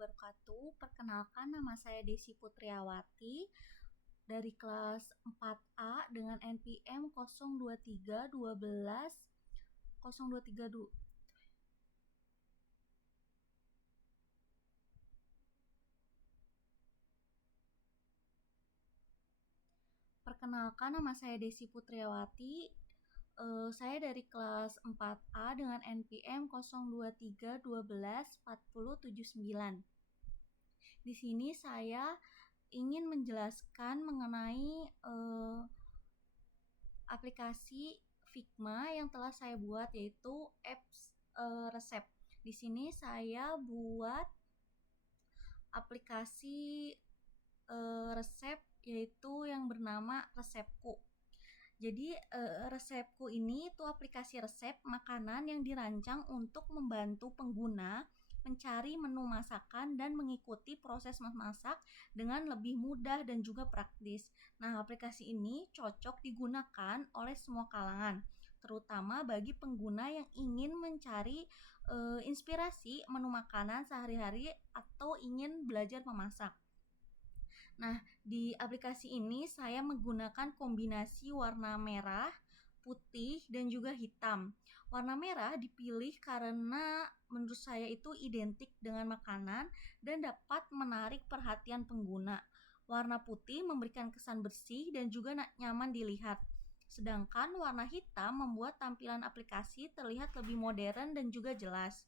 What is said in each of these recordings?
wabarakatuh. Perkenalkan, nama saya Desi Putriawati dari kelas 4A dengan NPM 02312 0232. Perkenalkan, nama saya Desi Putriawati. Saya dari kelas 4A dengan NPM 02312 4079. Di sini saya ingin menjelaskan mengenai aplikasi Figma yang telah saya buat, yaitu apps resep. Di sini saya buat aplikasi resep yaitu yang bernama Resepku. Jadi Resepku ini itu aplikasi resep makanan yang dirancang untuk membantu pengguna mencari menu masakan dan mengikuti proses memasak dengan lebih mudah dan juga praktis. Nah, aplikasi ini cocok digunakan oleh semua kalangan, terutama bagi pengguna yang ingin mencari inspirasi menu makanan sehari-hari atau ingin belajar memasak. Nah, di aplikasi ini saya menggunakan kombinasi warna merah, putih, dan juga hitam. Warna merah dipilih karena menurut saya itu identik dengan makanan dan dapat menarik perhatian pengguna. Warna putih memberikan kesan bersih dan juga nyaman dilihat. Sedangkan warna hitam membuat tampilan aplikasi terlihat lebih modern dan juga jelas.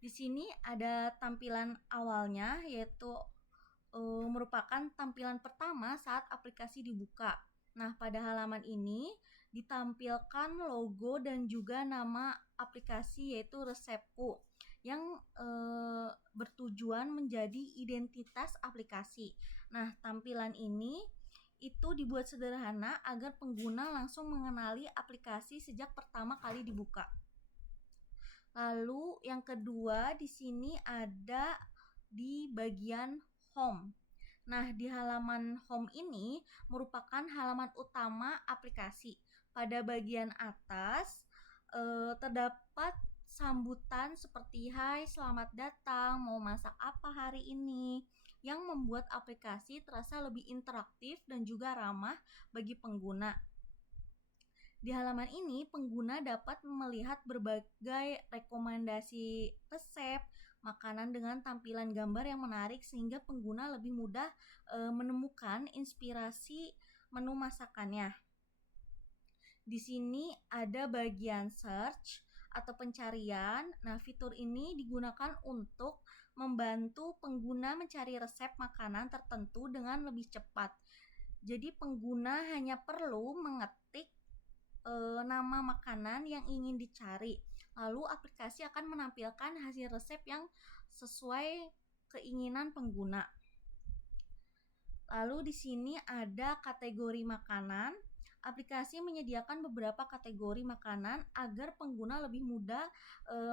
Di sini ada tampilan awalnya, yaitu merupakan tampilan pertama saat aplikasi dibuka. Nah, pada halaman ini ditampilkan logo dan juga nama aplikasi, yaitu Resepku, yang bertujuan menjadi identitas aplikasi. Nah, tampilan ini itu dibuat sederhana agar pengguna langsung mengenali aplikasi sejak pertama kali dibuka. Lalu yang kedua di sini ada di bagian home. Nah, di halaman home ini merupakan halaman utama aplikasi. Pada bagian atas terdapat sambutan seperti "Hai, selamat datang, mau masak apa hari ini?" yang membuat aplikasi terasa lebih interaktif dan juga ramah bagi pengguna. Di halaman ini, pengguna dapat melihat berbagai rekomendasi resep makanan dengan tampilan gambar yang menarik sehingga pengguna lebih mudah menemukan inspirasi menu masakannya. Di sini ada bagian search atau pencarian. Nah, fitur ini digunakan untuk membantu pengguna mencari resep makanan tertentu dengan lebih cepat. Jadi pengguna hanya perlu mengetik nama makanan yang ingin dicari. Lalu aplikasi akan menampilkan hasil resep yang sesuai keinginan pengguna. Lalu di sini ada kategori makanan. Aplikasi menyediakan beberapa kategori makanan agar pengguna lebih mudah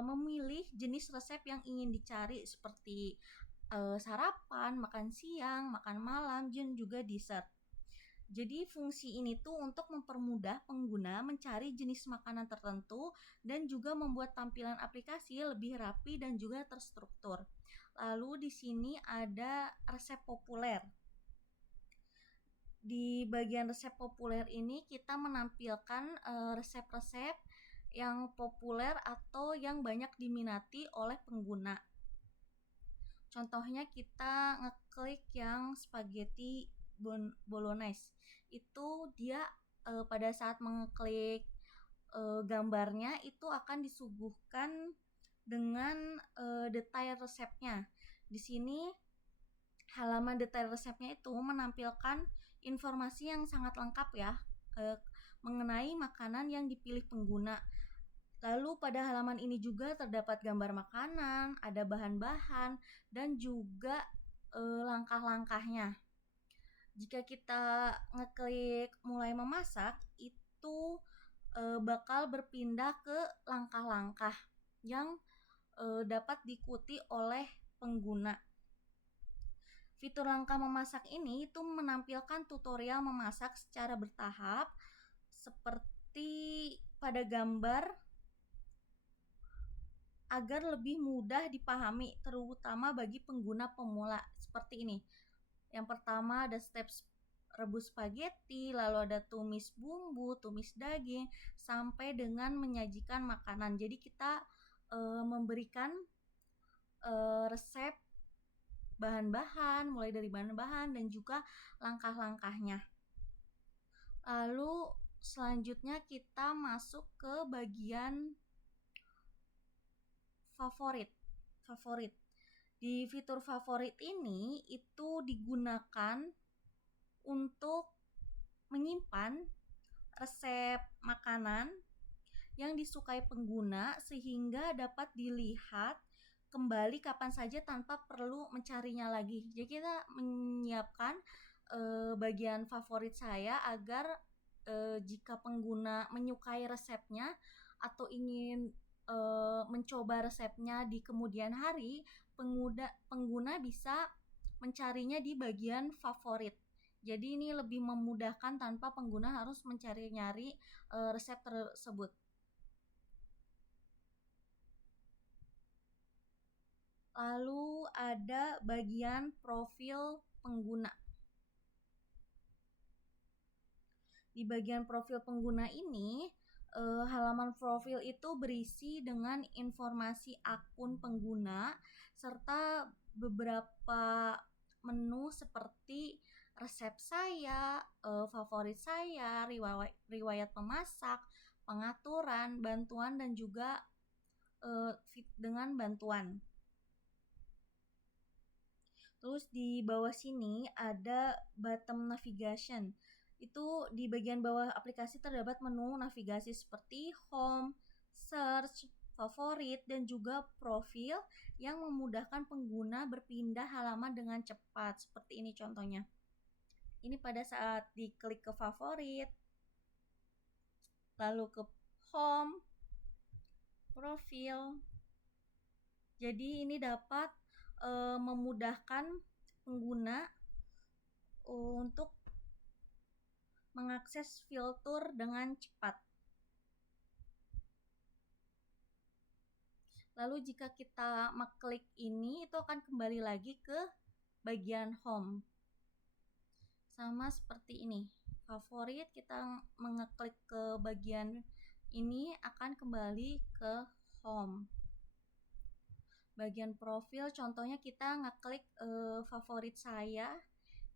memilih jenis resep yang ingin dicari, seperti sarapan, makan siang, makan malam, dan juga dessert. Jadi fungsi ini tuh untuk mempermudah pengguna mencari jenis makanan tertentu dan juga membuat tampilan aplikasi lebih rapi dan juga terstruktur. Lalu di sini ada resep populer. Di bagian resep populer ini kita menampilkan resep-resep yang populer atau yang banyak diminati oleh pengguna. Contohnya kita ngeklik yang spaghetti bolognese. Itu dia pada saat mengklik gambarnya itu akan disuguhkan dengan detail resepnya. Di sini halaman detail resepnya itu menampilkan informasi yang sangat lengkap ya mengenai makanan yang dipilih pengguna. Lalu pada halaman ini juga terdapat gambar makanan, ada bahan-bahan, dan juga langkah-langkahnya. Jika kita ngeklik mulai memasak, itu bakal berpindah ke langkah-langkah yang dapat diikuti oleh pengguna. Fitur langkah memasak ini itu menampilkan tutorial memasak secara bertahap, seperti pada gambar agar lebih mudah dipahami terutama bagi pengguna pemula. Seperti ini. Yang pertama ada step rebus spaghetti, lalu ada tumis bumbu, tumis daging, sampai dengan menyajikan makanan. Jadi kita memberikan resep bahan-bahan, mulai dari bahan-bahan dan juga langkah-langkahnya. Lalu selanjutnya kita masuk ke bagian favorit. Di fitur favorit ini itu digunakan untuk menyimpan resep makanan yang disukai pengguna sehingga dapat dilihat kembali kapan saja tanpa perlu mencarinya lagi. Jadi kita menyiapkan bagian favorit saya agar jika pengguna menyukai resepnya atau ingin mencoba resepnya di kemudian hari, pengguna bisa mencarinya di bagian favorit. Jadi ini lebih memudahkan tanpa pengguna harus mencari-nyari resep tersebut. Lalu ada bagian profil pengguna. Di bagian profil pengguna ini, halaman profil itu berisi dengan informasi akun pengguna serta beberapa menu seperti resep saya, favorit saya, riwayat pemasak, pengaturan, bantuan dan juga dengan bantuan. Terus di bawah sini ada button navigation. Itu di bagian bawah aplikasi terdapat menu navigasi seperti home, search, favorit, dan juga profil yang memudahkan pengguna berpindah halaman dengan cepat. Seperti ini contohnya. Ini pada saat diklik ke favorit, lalu ke home, profil. Jadi ini dapat memudahkan pengguna untuk mengakses fitur dengan cepat. Lalu jika kita mengklik ini, itu akan kembali lagi ke bagian home. Sama seperti ini. Favorit, kita mengeklik ke bagian ini akan kembali ke home. Bagian profil, contohnya kita ngeklik favorit saya,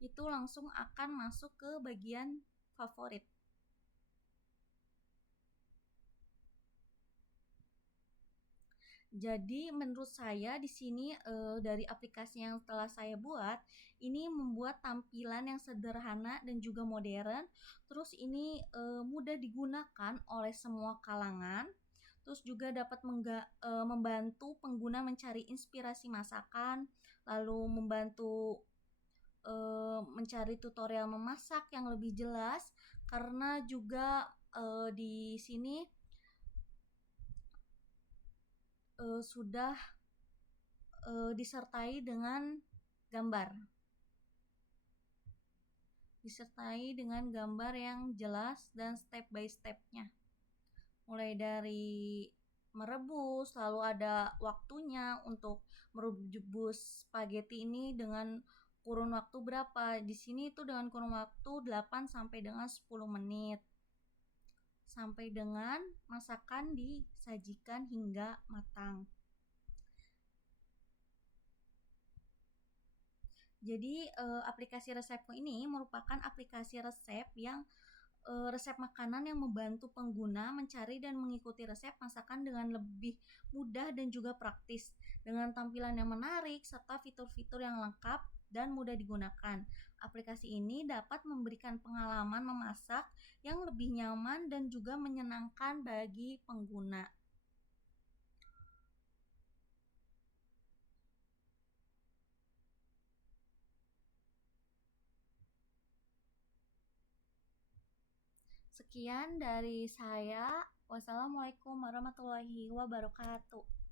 itu langsung akan masuk ke bagian favorit. Jadi menurut saya di sini dari aplikasi yang telah saya buat ini membuat tampilan yang sederhana dan juga modern. Terus ini mudah digunakan oleh semua kalangan. Terus juga dapat membantu pengguna mencari inspirasi masakan, lalu membantu mencari tutorial memasak yang lebih jelas karena juga di sini sudah disertai dengan gambar. Disertai dengan gambar yang jelas dan step by stepnya. Mulai dari merebus, lalu ada waktunya untuk merebus spaghetti ini dengan kurun waktu berapa. Di sini itu dengan kurun waktu 8 sampai dengan 10 menit. Sampai dengan masakan disajikan hingga matang. Jadi aplikasi Resepku ini merupakan aplikasi resep yang resep makanan yang membantu pengguna mencari dan mengikuti resep masakan dengan lebih mudah dan juga praktis, dengan tampilan yang menarik serta fitur-fitur yang lengkap dan mudah digunakan. Aplikasi ini dapat memberikan pengalaman memasak yang lebih nyaman dan juga menyenangkan bagi pengguna. Sekian dari saya. Wassalamualaikum warahmatullahi wabarakatuh.